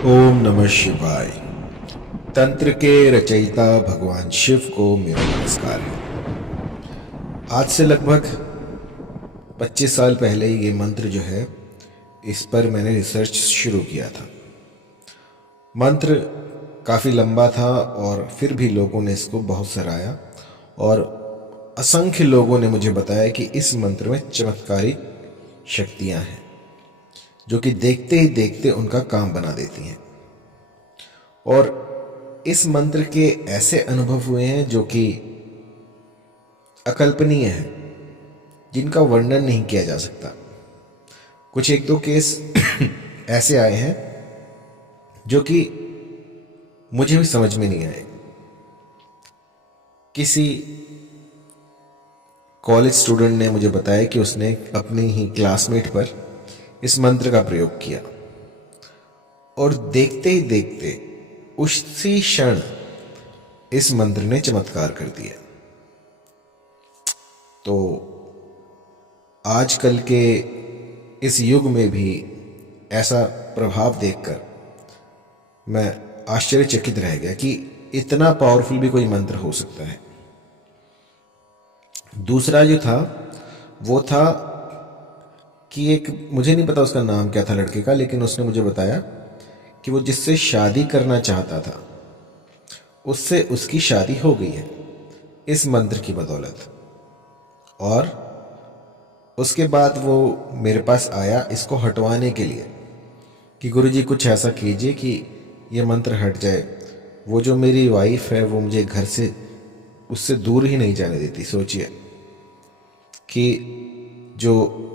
ओम नमः शिवाय। तंत्र के रचयिता भगवान शिव को मेरा नमस्कार है। आज से लगभग 25 साल पहले ये मंत्र जो है, इस पर मैंने रिसर्च शुरू किया था। मंत्र काफ़ी लंबा था और फिर भी लोगों ने इसको बहुत सराहा और असंख्य लोगों ने मुझे बताया कि इस मंत्र में चमत्कारिक शक्तियां हैं जो कि देखते ही देखते उनका काम बना देती हैं। और इस मंत्र के ऐसे अनुभव हुए हैं जो कि अकल्पनीय हैं, जिनका वर्णन नहीं किया जा सकता। कुछ एक दो केस ऐसे आए हैं जो कि मुझे भी समझ में नहीं आए। किसी कॉलेज स्टूडेंट ने मुझे बताया कि उसने अपने ही क्लासमेट पर इस मंत्र का प्रयोग किया और देखते ही देखते उसी क्षण इस मंत्र ने चमत्कार कर दिया। तो आजकल के इस युग में भी ऐसा प्रभाव देखकर मैं आश्चर्यचकित रह गया कि इतना पावरफुल भी कोई मंत्र हो सकता है। दूसरा जो था वो था कि एक, मुझे नहीं पता उसका नाम क्या था लड़के का, लेकिन उसने मुझे बताया कि वो जिससे शादी करना चाहता था उससे उसकी शादी हो गई है इस मंत्र की बदौलत। और उसके बाद वो मेरे पास आया इसको हटवाने के लिए कि गुरुजी कुछ ऐसा कीजिए कि ये मंत्र हट जाए। वो जो मेरी वाइफ है वो मुझे घर से उससे दूर ही नहीं जाने देती। सोचिए कि जो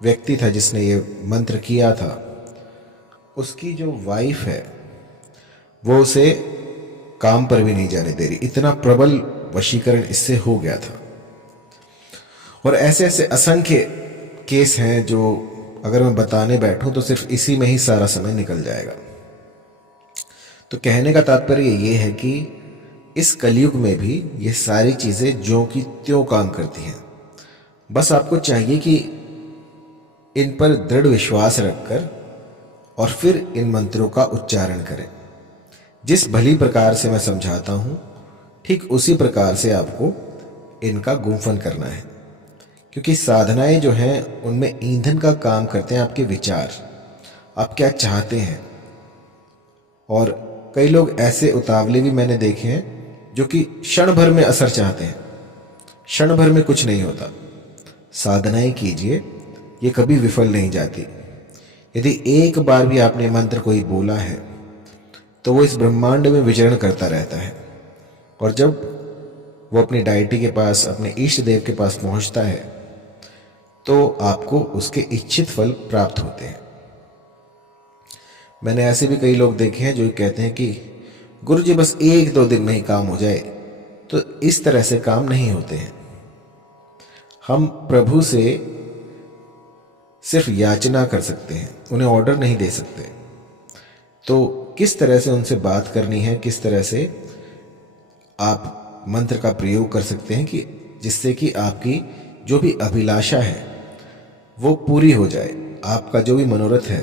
व्यक्ति था जिसने ये मंत्र किया था, उसकी जो वाइफ है वो उसे काम पर भी नहीं जाने दे रही। इतना प्रबल वशीकरण इससे हो गया था। और ऐसे ऐसे असंख्य केस हैं जो अगर मैं बताने बैठूं तो सिर्फ इसी में ही सारा समय निकल जाएगा। तो कहने का तात्पर्य ये है कि इस कलयुग में भी ये सारी चीजें ज्यों की त्यों काम करती हैं। बस आपको चाहिए कि इन पर दृढ़ विश्वास रखकर और फिर इन मंत्रों का उच्चारण करें। जिस भली प्रकार से मैं समझाता हूं ठीक उसी प्रकार से आपको इनका गुंफन करना है, क्योंकि साधनाएं जो हैं उनमें ईंधन का काम करते हैं आपके विचार, आप क्या चाहते हैं। और कई लोग ऐसे उतावले भी मैंने देखे हैं जो कि क्षण भर में असर चाहते हैं, क्षण भर में कुछ नहीं होता। साधनाएं कीजिए, ये कभी विफल नहीं जाती। यदि एक बार भी आपने मंत्र कोई बोला है तो वो इस ब्रह्मांड में विचरण करता रहता है, और जब वो अपनी डायटी के पास, अपने इष्ट देव के पास पहुंचता है तो आपको उसके इच्छित फल प्राप्त होते हैं। मैंने ऐसे भी कई लोग देखे हैं जो कहते हैं कि गुरुजी बस एक दो दिन में ही काम हो जाए। तो इस तरह से काम नहीं होते हैं। हम प्रभु से सिर्फ याचना कर सकते हैं, उन्हें ऑर्डर नहीं दे सकते। तो किस तरह से उनसे बात करनी है, किस तरह से आप मंत्र का प्रयोग कर सकते हैं कि जिससे कि आपकी जो भी अभिलाषा है वो पूरी हो जाए। आपका जो भी मनोरथ है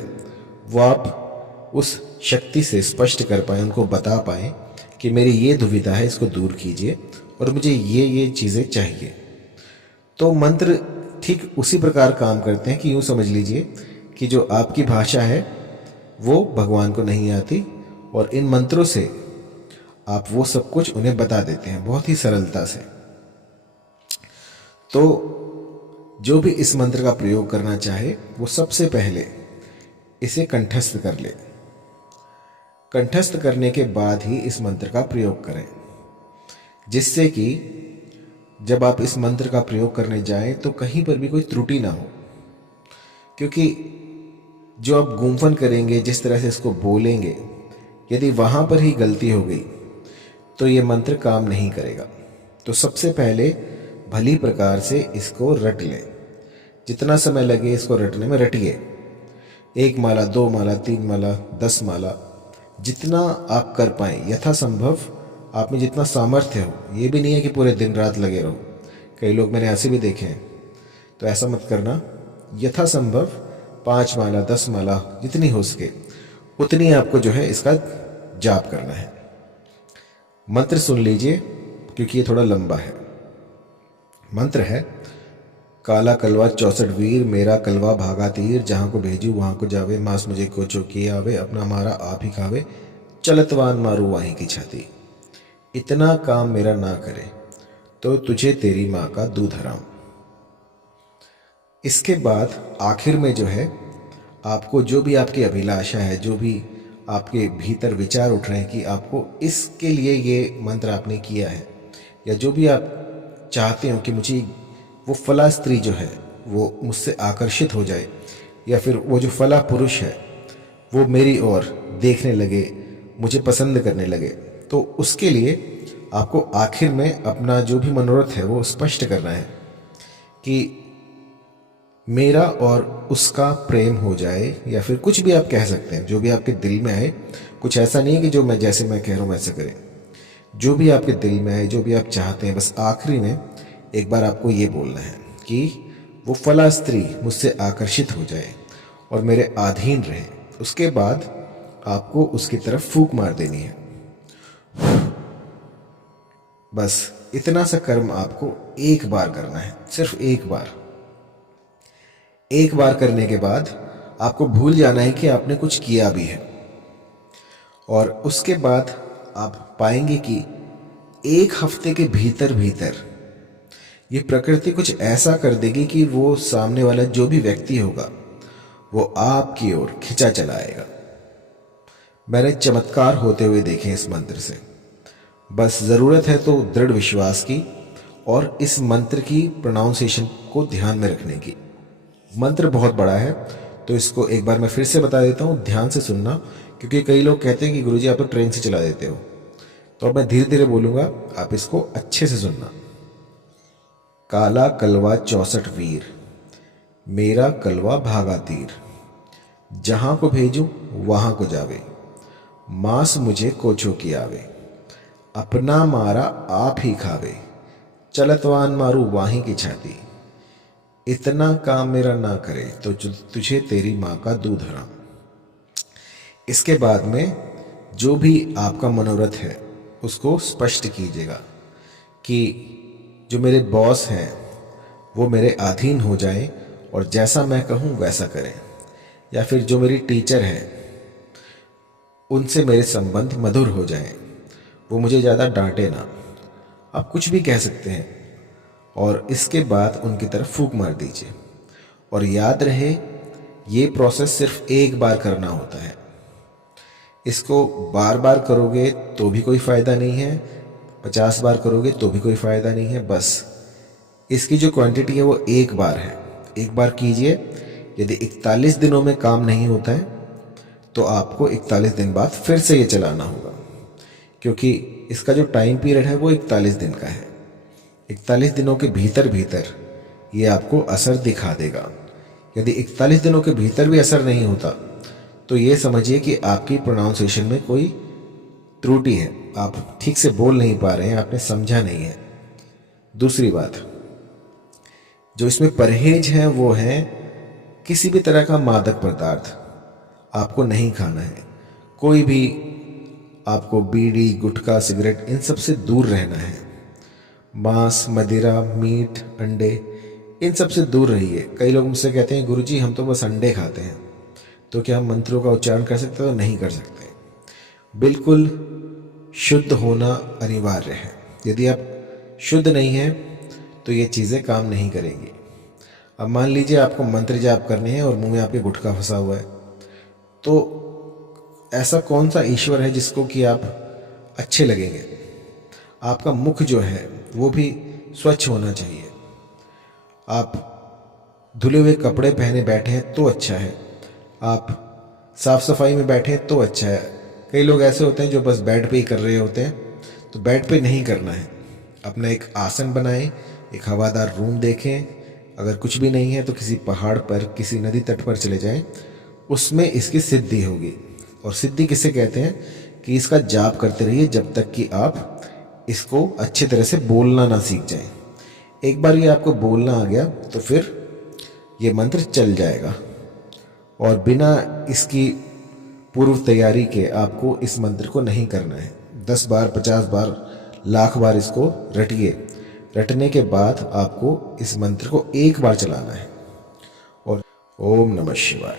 वो आप उस शक्ति से स्पष्ट कर पाए, उनको बता पाए कि मेरी ये दुविधा है, इसको दूर कीजिए और मुझे ये चीज़ें चाहिए। तो मंत्र ठीक उसी प्रकार काम करते हैं कि यूँ समझ लीजिए कि जो आपकी भाषा है वो भगवान को नहीं आती, और इन मंत्रों से आप वो सब कुछ उन्हें बता देते हैं बहुत ही सरलता से। तो जो भी इस मंत्र का प्रयोग करना चाहे वो सबसे पहले इसे कंठस्थ कर ले। कंठस्थ करने के बाद ही इस मंत्र का प्रयोग करें, जिससे कि जब आप इस मंत्र का प्रयोग करने जाएं तो कहीं पर भी कोई त्रुटि ना हो। क्योंकि जो आप गुंफन करेंगे, जिस तरह से इसको बोलेंगे, यदि वहां पर ही गलती हो गई तो ये मंत्र काम नहीं करेगा। तो सबसे पहले भली प्रकार से इसको रट लें। जितना समय लगे इसको रटने में रटिए। 1 माला, 2 माला, 3 माला, 10 माला, जितना आप कर पाएं यथासंभव। आप में जितना सामर्थ्य हो, ये भी नहीं है कि पूरे दिन रात लगे रहो। कई लोग मैंने ऐसे भी देखे हैं, तो ऐसा मत करना। यथासंभव 5 माला, 10 माला, जितनी हो सके उतनी आपको जो है इसका जाप करना है। मंत्र सुन लीजिए क्योंकि ये थोड़ा लंबा है। मंत्र है, काला कलवा 64 वीर, मेरा कलवा भागा तीर, जहाँ को भेजू वहाँ को जावे, मांस मुझे को चौकी आवे, अपना मारा आप ही खावे, चलतवान मारू वहीं की छाती। इतना काम मेरा ना करे तो तुझे तेरी माँ का दूध हराम। इसके बाद आखिर में जो है आपको जो भी आपकी अभिलाषा है, जो भी आपके भीतर विचार उठ रहे हैं कि आपको इसके लिए ये मंत्र आपने किया है, या जो भी आप चाहते हो कि मुझे वो फला स्त्री जो है वो मुझसे आकर्षित हो जाए, या फिर वो जो फला पुरुष है वो मेरी ओर देखने लगे, मुझे पसंद करने लगे, तो उसके लिए आपको आखिर में अपना जो भी मनोरथ है वो स्पष्ट करना है कि मेरा और उसका प्रेम हो जाए, या फिर कुछ भी आप कह सकते हैं जो भी आपके दिल में आए। कुछ ऐसा नहीं है कि जो मैं जैसे मैं कह रहा हूँ वैसे करें, जो भी आपके दिल में आए, जो भी आप चाहते हैं, बस आखिरी में एक बार आपको ये बोलना है कि वो फला स्त्री मुझसे आकर्षित हो जाए और मेरे अधीन रहे। उसके बाद आपको उसकी तरफ फूंक मार देनी है। बस इतना सा कर्म आपको एक बार करना है, सिर्फ एक बार। एक बार करने के बाद आपको भूल जाना है कि आपने कुछ किया भी है, और उसके बाद आप पाएंगे कि एक हफ्ते के भीतर भीतर ये प्रकृति कुछ ऐसा कर देगी कि वो सामने वाला जो भी व्यक्ति होगा वो आपकी ओर खिंचा चला आएगा। मैंने चमत्कार होते हुए देखे इस मंत्र से। बस ज़रूरत है तो दृढ़ विश्वास की और इस मंत्र की प्रोनाउंसिएशन को ध्यान में रखने की। मंत्र बहुत बड़ा है तो इसको एक बार मैं फिर से बता देता हूँ, ध्यान से सुनना, क्योंकि कई लोग कहते हैं कि गुरुजी आप तो ट्रेन से चला देते हो। तो अब मैं धीरे धीरे बोलूँगा, आप इसको अच्छे से सुनना। काला कलवा 64 वीर, मेरा कलवा भागा तीर, जहाँ को भेजूं वहाँ को जावे, मांस मुझे कोचो की आवे, अपना मारा आप ही खावे, चलतवान मारू वाही की छाती। इतना काम मेरा ना करे तो तुझे तेरी माँ का दूध हराम। इसके बाद में जो भी आपका मनोरथ है उसको स्पष्ट कीजिएगा कि जो मेरे बॉस हैं वो मेरे अधीन हो जाएं और जैसा मैं कहूँ वैसा करें, या फिर जो मेरी टीचर हैं उनसे मेरे संबंध मधुर हो जाएं, वो मुझे ज़्यादा डांटे ना। आप कुछ भी कह सकते हैं और इसके बाद उनकी तरफ फूंक मार दीजिए। और याद रहे ये प्रोसेस सिर्फ एक बार करना होता है, इसको बार बार करोगे तो भी कोई फ़ायदा नहीं है, 50 बार करोगे तो भी कोई फ़ायदा नहीं है। बस इसकी जो क्वांटिटी है वो एक बार है, एक बार कीजिए। यदि 41 दिनों में काम नहीं होता है तो आपको 41 दिन बाद फिर से ये चलाना होगा, क्योंकि इसका जो टाइम पीरियड है वो 41 दिन का है। 41 दिनों के भीतर भीतर ये आपको असर दिखा देगा। यदि 41 दिनों के भीतर भी असर नहीं होता तो ये समझिए कि आपकी प्रोनाउंसिएशन में कोई त्रुटि है, आप ठीक से बोल नहीं पा रहे हैं, आपने समझा नहीं है। दूसरी बात जो इसमें परहेज है वो है किसी भी तरह का मादक पदार्थ आपको नहीं खाना है। कोई भी आपको बीड़ी, गुटखा, सिगरेट, इन सब से दूर रहना है। मांस, मदिरा, मीट, अंडे, इन सब से दूर रहिए। कई लोग मुझसे कहते हैं गुरुजी हम तो बस अंडे खाते हैं, तो क्या हम मंत्रों का उच्चारण कर सकते हैं? तो नहीं कर सकते। बिल्कुल शुद्ध होना अनिवार्य है। यदि आप शुद्ध नहीं हैं तो ये चीज़ें काम नहीं करेंगी। अब मान लीजिए आपको मंत्र जाप करने हैं और मुंह में आपके गुटखा फंसा हुआ है, तो ऐसा कौन सा ईश्वर है जिसको कि आप अच्छे लगेंगे? आपका मुख जो है वो भी स्वच्छ होना चाहिए। आप धुले हुए कपड़े पहने बैठे हैं तो अच्छा है, आप साफ सफाई में बैठे हैं तो अच्छा है। कई लोग ऐसे होते हैं जो बस बेड पे ही कर रहे होते हैं, तो बेड पे नहीं करना है। अपना एक आसन बनाएं, एक हवादार रूम देखें, अगर कुछ भी नहीं है तो किसी पहाड़ पर, किसी नदी तट पर चले जाएं, उसमें इसकी सिद्धि होगी। और सिद्धि किसे कहते हैं कि इसका जाप करते रहिए जब तक कि आप इसको अच्छी तरह से बोलना ना सीख जाएं। एक बार ये आपको बोलना आ गया तो फिर ये मंत्र चल जाएगा, और बिना इसकी पूर्व तैयारी के आपको इस मंत्र को नहीं करना है। 10 बार, 50 बार, लाख बार इसको रटिए। रटने के बाद आपको इस मंत्र को एक बार चलाना है और ओम नमः शिवाय।